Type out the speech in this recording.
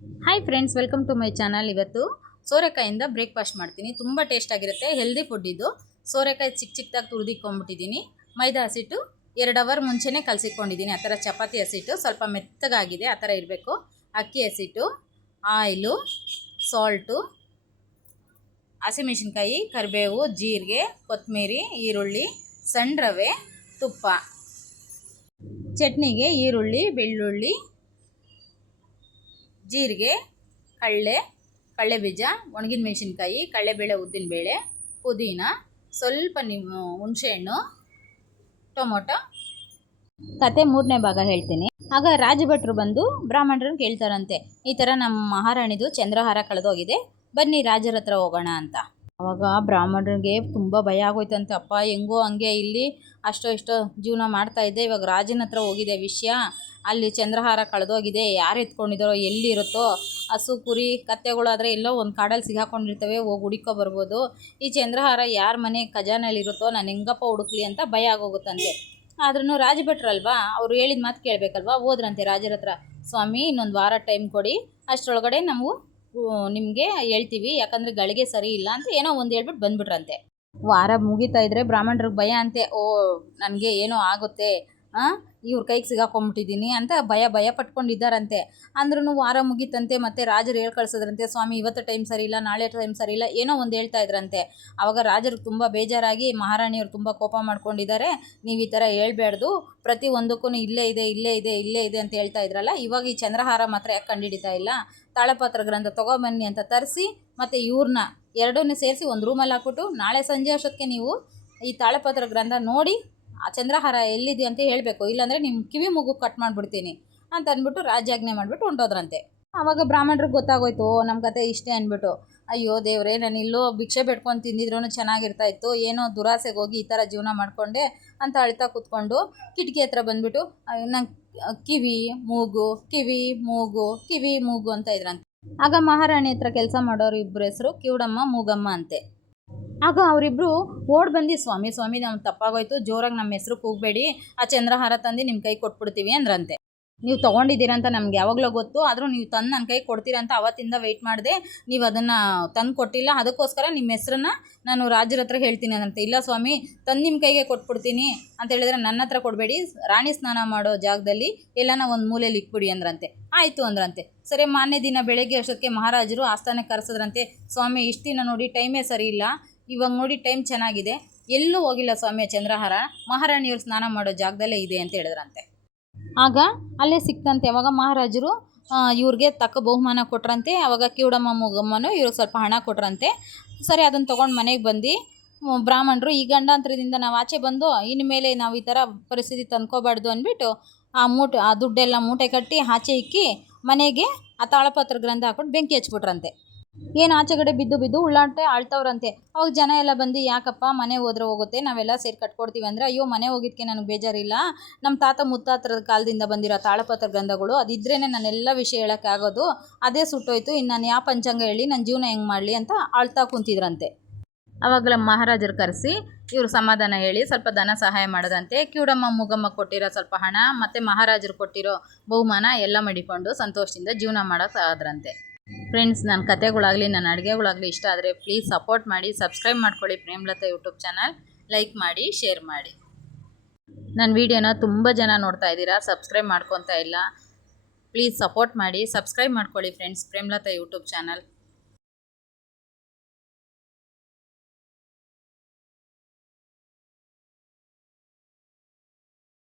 Hi friends, welcome to my channel. ಇವತ್ತು ಸೋರೆಕಾಯಿಂದ breakfast ಮಾಡ್ತೀನಿ. ತುಂಬ ಟೇಸ್ಟ್ ಆಗಿರುತ್ತೆ, ಹೆಲ್ದಿ ಫುಡ್ ಇದು. ಸೋರೆಕಾಯಿ ಚಿಕ್ಕ ಚಿಕ್ಕದಾಗಿ ತುರಿದಿಟ್ಕೊಂಡ್ಬಿಟ್ಟಿದ್ದೀನಿ. ಮೈದಾ ಹಸಿಟ್ಟು 2 ಅವರ್ ಮುಂಚೆನೇ ಕಲಸಿಟ್ಕೊಂಡಿದ್ದೀನಿ. ಆ ಥರ ಚಪಾತಿ ಹಸಿಟ್ಟು ಸ್ವಲ್ಪ ಮೆತ್ತಗಾಗಿದೆ, ಆ ಥರ ಇರಬೇಕು. ಅಕ್ಕಿ ಹಸಿಟ್ಟು, ಆಯಿಲು, ಸಾಲ್ಟು, ಹಸಿಮೆಣಸಿನ್ಕಾಯಿ, ಕರಿಬೇವು, ಜೀರಿಗೆ, ಕೊತ್ತಂಬರಿ, ಈರುಳ್ಳಿ, ಸಣ್ಣ ರವೆ, ತುಪ್ಪ. ಚಟ್ನಿಗೆ ಈರುಳ್ಳಿ, ಬೆಳ್ಳುಳ್ಳಿ, ಜೀರಿಗೆ, ಕಡಲೆಬೀಜ, ಒಣಗಿದ ಮೆಣಸಿನ್ಕಾಯಿ, ಕಡಲೆಬೇಳೆ, ಉದ್ದಿನಬೇಳೆ, ಪುದೀನ, ಸ್ವಲ್ಪ ಹುಣಸೆಹಣ್ಣು, ಟೊಮೊಟೊ. ಕತೆ 3ನೇ ಭಾಗ ಹೇಳ್ತೀನಿ. ಆಗ ರಾಜಭಟ್ರು ಬಂದು ಬ್ರಾಹ್ಮಣರನ್ನು ಕೇಳ್ತಾರಂತೆ, ಈ ಥರ ನಮ್ಮ ಮಹಾರಾಣಿದು ಚಂದ್ರಹಾರ ಕಳೆದೋಗಿದೆ, ಬನ್ನಿ ರಾಜರ ಹತ್ರ ಹೋಗೋಣ ಅಂತ. ಅವಾಗ ಬ್ರಾಹ್ಮಣರಿಗೆ ತುಂಬ ಭಯ ಆಗೋಯ್ತಂತೆ. ಅಪ್ಪ ಹೆಂಗೋ ಹಂಗೆ ಇಲ್ಲಿ ಅಷ್ಟೋ ಇಷ್ಟೋ ಜೀವನ ಮಾಡ್ತಾಯಿದ್ದೆ, ಇವಾಗ ರಾಜನ ಹತ್ರ ಹೋಗಿದೆ ವಿಷಯ, ಅಲ್ಲಿ ಚಂದ್ರಹಾರ ಕಳೆದೋಗಿದೆ, ಯಾರು ಎತ್ಕೊಂಡಿದ್ದಾರೋ, ಎಲ್ಲಿರುತ್ತೋ, ಹಸು ಕುರಿ ಕತ್ತೆಗಳಾದರೆ ಎಲ್ಲೋ ಒಂದು ಕಾಡಲ್ಲಿ ಸಿಗಾಕೊಂಡಿರ್ತವೆ, ಹೋಗಿ ಹುಡುಕೋ ಬರ್ಬೋದು, ಈ ಚಂದ್ರಹಾರ ಯಾರ ಮನೆ ಖಜಾನೆಯಲ್ಲಿರುತ್ತೋ ನಾನು ಹೆಂಗಪ್ಪ ಹುಡುಕ್ಲಿ ಅಂತ ಭಯ ಆಗೋಗುತ್ತಂತೆ. ಆದ್ರೂ ರಾಜಭಟ್ರಲ್ವಾ, ಅವ್ರು ಹೇಳಿದ ಮಾತು ಕೇಳಬೇಕಲ್ವಾ. ಹೋದ್ರಂತೆ ರಾಜರ ಹತ್ರ, ಸ್ವಾಮಿ ಇನ್ನೊಂದು ವಾರ ಟೈಮ್ ಕೊಡಿ, ಅಷ್ಟರೊಳಗಡೆ ನಾವು ನಿಮಗೆ ಹೇಳ್ತೀವಿ, ಯಾಕಂದರೆ ಗಳಿಗೆ ಸರಿ ಇಲ್ಲ ಅಂತ ಏನೋ ಒಂದು ಹೇಳ್ಬಿಟ್ಟು ಬಂದ್ಬಿಟ್ರಂತೆ. ವಾರ ಮುಗಿತಾ ಇದ್ರೆ ಬ್ರಾಹ್ಮಣರಿಗೆ ಭಯ ಅಂತೆ, ಓ ನನಗೆ ಏನೋ ಆಗುತ್ತೆ, ಇವ್ರ ಕೈಗೆ ಸಿಗಾಕೊಂಬಿಟ್ಟಿದ್ದೀನಿ ಅಂತ ಭಯ ಪಟ್ಕೊಂಡಿದ್ದಾರಂತೆ. ಅಂದ್ರೂ ವಾರ ಮುಗೀತಂತೆ, ಮತ್ತೆ ರಾಜರು ಹೇಳಿ ಕಳ್ಸಿದ್ರಂತೆ, ಸ್ವಾಮಿ ಇವತ್ತು ಟೈಮ್ ಸರಿ ಇಲ್ಲ, ನಾಳೆ ಟೈಮ್ ಸರಿ ಇಲ್ಲ, ಏನೋ ಒಂದು ಹೇಳ್ತಾ ಇದ್ರಂತೆ. ಆವಾಗ ರಾಜರು ತುಂಬ ಬೇಜಾರಾಗಿ, ಮಹಾರಾಣಿಯವರು ತುಂಬ ಕೋಪ ಮಾಡ್ಕೊಂಡಿದ್ದಾರೆ, ನೀವು ಈ ಥರ ಹೇಳ್ಬಾರ್ದು, ಪ್ರತಿ ಒಂದಕ್ಕೂ ಇಲ್ಲೇ ಇದೆ ಅಂತ ಹೇಳ್ತಾ ಇದ್ರಲ್ಲ, ಇವಾಗ ಈ ಚಂದ್ರಹಾರ ಮಾತ್ರ ಯಾಕೆ ಕಂಡುಹಿಡಿತಾ ಇಲ್ಲ, ತಾಳಪತ್ರ ಗ್ರಂಥ ತೊಗೊಬನ್ನಿ ಅಂತ ತರಿಸಿ, ಮತ್ತು ಇವ್ರನ್ನ ಎರಡನ್ನೂ ಸೇರಿಸಿ ಒಂದು ರೂಮಲ್ಲಿ ಹಾಕ್ಬಿಟ್ಟು ನಾಳೆ ಸಂಜೆ ಅಷ್ಟೊತ್ತಿಗೆ ನೀವು ಈ ತಾಳಪತ್ರ ಗ್ರಂಥ ನೋಡಿ ಆ ಚಂದ್ರಹಾರ ಎಲ್ಲಿದೆ ಅಂತ ಹೇಳಬೇಕು, ಇಲ್ಲಾಂದರೆ ನಿಮ್ಮ ಕಿವಿ ಮೂಗು ಕಟ್ ಮಾಡಿಬಿಡ್ತೀನಿ ಅಂತ ಅಂದ್ಬಿಟ್ಟು ರಾಜ್ಯಾಜ್ಞೆ ಮಾಡಿಬಿಟ್ಟು ಹೊಂಟೋದ್ರಂತೆ. ಆವಾಗ ಬ್ರಾಹ್ಮಣರಿಗೆ ಗೊತ್ತಾಗೋಯ್ತು, ನಮ್ಮ ಕತೆ ಇಷ್ಟೇ ಅಂದ್ಬಿಟ್ಟು, ಅಯ್ಯೋ ದೇವ್ರೆ, ನಾನು ಇಲ್ಲೋ ಭಿಕ್ಷೆ ಬೇಡ್ಕೊಂಡು ತಿಂದಿದ್ರೂ ಚೆನ್ನಾಗಿರ್ತಾ ಇತ್ತು, ಏನೋ ದುರಾಸೆಗೆ ಹೋಗಿ ಈ ಥರ ಜೀವನ ಮಾಡಿಕೊಂಡೆ ಅಂತ ಅಳ್ತಾ ಕೂತ್ಕೊಂಡು ಕಿಟಕಿ ಹತ್ರ ಬಂದುಬಿಟ್ಟು ನಂಗೆ ಕಿವಿ ಮೂಗು ಅಂತ ಇದ್ರಂತೆ. ಆಗ ಮಹಾರಾಣಿ ಹತ್ರ ಕೆಲಸ ಮಾಡೋರು ಇಬ್ಬರು ಹೆಸರು ಕಿವುಡಮ್ಮ, ಮೂಗಮ್ಮ ಅಂತೆ. ಆಗ ಅವರಿಬ್ಬರು ಓಡ್ ಬಂದು, ಸ್ವಾಮಿ ನಮ್ಗೆ ತಪ್ಪಾಗೋಯ್ತು, ಜೋರಾಗಿ ನಮ್ಮ ಹೆಸರು ಕೂಗಬೇಡಿ, ಆ ಚಂದ್ರಹಾರ ತಂದು ನಿಮ್ಮ ಕೈ ಕೊಟ್ಬಿಡ್ತೀವಿ ಅಂದ್ರಂತೆ. ನೀವು ತೊಗೊಂಡಿದ್ದೀರಂತ ನಮ್ಗೆ ಯಾವಾಗಲೂ ಗೊತ್ತು, ಆದರೂ ನೀವು ತಂದು ನನ್ನ ಕೈ ಕೊಡ್ತೀರಂತ ಅವತ್ತಿಂದ ವೆಯ್ಟ್ ಮಾಡಿದೆ, ನೀವು ಅದನ್ನು ತಂದು ಕೊಟ್ಟಿಲ್ಲ, ಅದಕ್ಕೋಸ್ಕರ ನಿಮ್ಮ ಹೆಸ್ರನ್ನ ನಾನು ರಾಜರ ಹತ್ರ ಹೇಳ್ತೀನಿ ಅಂದಂತೆ. ಇಲ್ಲ ಸ್ವಾಮಿ, ತಂದು ನಿಮ್ಮ ಕೈಗೆ ಕೊಟ್ಬಿಡ್ತೀನಿ ಅಂತ ಹೇಳಿದ್ರೆ ನನ್ನ ಹತ್ರ ಕೊಡಬೇಡಿ, ರಾಣಿ ಸ್ನಾನ ಮಾಡೋ ಜಾಗದಲ್ಲಿ ಎಲ್ಲನ ಒಂದು ಮೂಲೆಯಲ್ಲಿ ಇಕ್ಬಿಡಿ ಅಂದ್ರಂತೆ. ಆಯಿತು ಅಂದ್ರಂತೆ. ಸರಿ, ಮಾರನೇ ದಿನ ಬೆಳಗ್ಗೆ ಅಷ್ಟೊತ್ತಿಗೆ ಮಹಾರಾಜರು ಆಸ್ಥಾನಕ್ಕೆ ಕರೆಸಿದ್ರಂತೆ. ಸ್ವಾಮಿ ಇಷ್ಟು ದಿನ ನೋಡಿ ಟೈಮೇ ಸರಿ ಇಲ್ಲ, ಇವಾಗ ನೋಡಿ ಟೈಮ್ ಚೆನ್ನಾಗಿದೆ, ಎಲ್ಲೂ ಹೋಗಿಲ್ಲ ಸ್ವಾಮಿಯ ಚಂದ್ರಹಾರ, ಮಹಾರಾಣಿಯವರು ಸ್ನಾನ ಮಾಡೋ ಜಾಗದಲ್ಲೇ ಇದೆ ಅಂತ ಹೇಳಿದ್ರಂತೆ. ಆಗ ಅಲ್ಲೇ ಸಿಕ್ತಂತೆ. ಅವಾಗ ಮಹಾರಾಜರು ಇವ್ರಿಗೆ ತಕ್ಕ ಬಹುಮಾನ ಕೊಟ್ರಂತೆ. ಆವಾಗ ಕಿವುಡಮ್ಮ ಮೂಗಮ್ಮನು ಇವ್ರಿಗೆ ಸ್ವಲ್ಪ ಹಣ ಕೊಟ್ರಂತೆ. ಸರಿ, ಅದನ್ನು ತೊಗೊಂಡು ಮನೆಗೆ ಬಂದು ಬ್ರಾಹ್ಮಣರು, ಈ ಗಂಡಾಂತರದಿಂದ ನಾವು ಆಚೆ ಬಂದು ಇನ್ಮೇಲೆ ನಾವು ಈ ಥರ ಪರಿಸ್ಥಿತಿ ತಂದ್ಕೋಬಾರ್ದು ಅಂದ್ಬಿಟ್ಟು ಆ ದುಡ್ಡೆಲ್ಲ ಮೂಟೆ ಕಟ್ಟಿ ಆಚೆ ಇಕ್ಕಿ ಮನೆಗೆ ಆ ತಾಳಪತ್ರ ಗ್ರಂಥ ಹಾಕ್ಬಿಟ್ಟು ಬೆಂಕಿ ಹಚ್ಬಿಟ್ರಂತೆ. ಏನು ಆಚೆಗಡೆ ಬಿದ್ದು ಉಳ್ಳಾಟೆ ಆಳ್ತವ್ರಂತೆ. ಅವಾಗ ಜನ ಎಲ್ಲ ಬಂದು, ಯಾಕಪ್ಪ ಮನೆ ಹೋದ್ರೆ ಹೋಗುತ್ತೆ, ನಾವೆಲ್ಲ ಸೇರಿ ಕಟ್ಕೊಡ್ತೀವಿ ಅಂದರೆ, ಅಯ್ಯೋ ಮನೆ ಹೋಗಿದ್ದಕ್ಕೆ ನನಗೆ ಬೇಜಾರಿಲ್ಲ, ನಮ್ಮ ತಾತ ಮುತ್ತಾತರ ಕಾಲದಿಂದ ಬಂದಿರೋ ತಾಳಪತ್ರ ಗ್ರಂಥಗಳು ಅದಿದ್ರೇ ನಾನೆಲ್ಲ ವಿಷಯ ಹೇಳೋಕ್ಕಾಗೋದು, ಅದೇ ಸುಟ್ಟೋಯ್ತು, ಇನ್ನು ನಾನು ಯಾವ ಪಂಚಾಂಗ ಹೇಳಿ ನನ್ನ ಜೀವನ ಹೆಂಗೆ ಮಾಡಲಿ ಅಂತ ಆಳ್ತಾ ಕುಂತಿದ್ರಂತೆ. ಅವಾಗಲೇ ಮಹಾರಾಜರು ಕರೆಸಿ ಇವರು ಸಮಾಧಾನ ಹೇಳಿ ಸ್ವಲ್ಪ ಧನ ಸಹಾಯ ಮಾಡೋದಂತೆ. ಕಿವುಡಮ್ಮ ಮೂಗಮ್ಮ ಕೊಟ್ಟಿರೋ ಸ್ವಲ್ಪ ಹಣ ಮತ್ತು ಮಹಾರಾಜರು ಕೊಟ್ಟಿರೋ ಬಹುಮಾನ ಎಲ್ಲ ಮಡಿಕೊಂಡು ಸಂತೋಷದಿಂದ ಜೀವನ ಮಾಡೋಕ್ಕಾದ್ರಂತೆ. ಫ್ರೆಂಡ್ಸ್, ನನ್ನ ಕತೆಗಳಾಗಲಿ ನನ್ನ ಅಡುಗೆಗಳಾಗಲಿ ಇಷ್ಟ ಆದರೆ ಪ್ಲೀಸ್ ಸಪೋರ್ಟ್ ಮಾಡಿ, ಸಬ್ಸ್ಕ್ರೈಬ್ ಮಾಡ್ಕೊಳ್ಳಿ ಪ್ರೇಮಲತಾ ಯೂಟ್ಯೂಬ್ ಚಾನಲ್, ಲೈಕ್ ಮಾಡಿ, ಶೇರ್ ಮಾಡಿ. ನನ್ನ ವೀಡಿಯೋನ ತುಂಬ ಜನ ನೋಡ್ತಾ ಇದ್ದೀರಾ, ಸಬ್ಸ್ಕ್ರೈಬ್ ಮಾಡ್ಕೊತಾ ಇಲ್ಲ, ಪ್ಲೀಸ್ ಸಪೋರ್ಟ್ ಮಾಡಿ, ಸಬ್ಸ್ಕ್ರೈಬ್ ಮಾಡ್ಕೊಳ್ಳಿ ಫ್ರೆಂಡ್ಸ್, ಪ್ರೇಮಲತಾ ಯೂಟ್ಯೂಬ್ ಚಾನಲ್.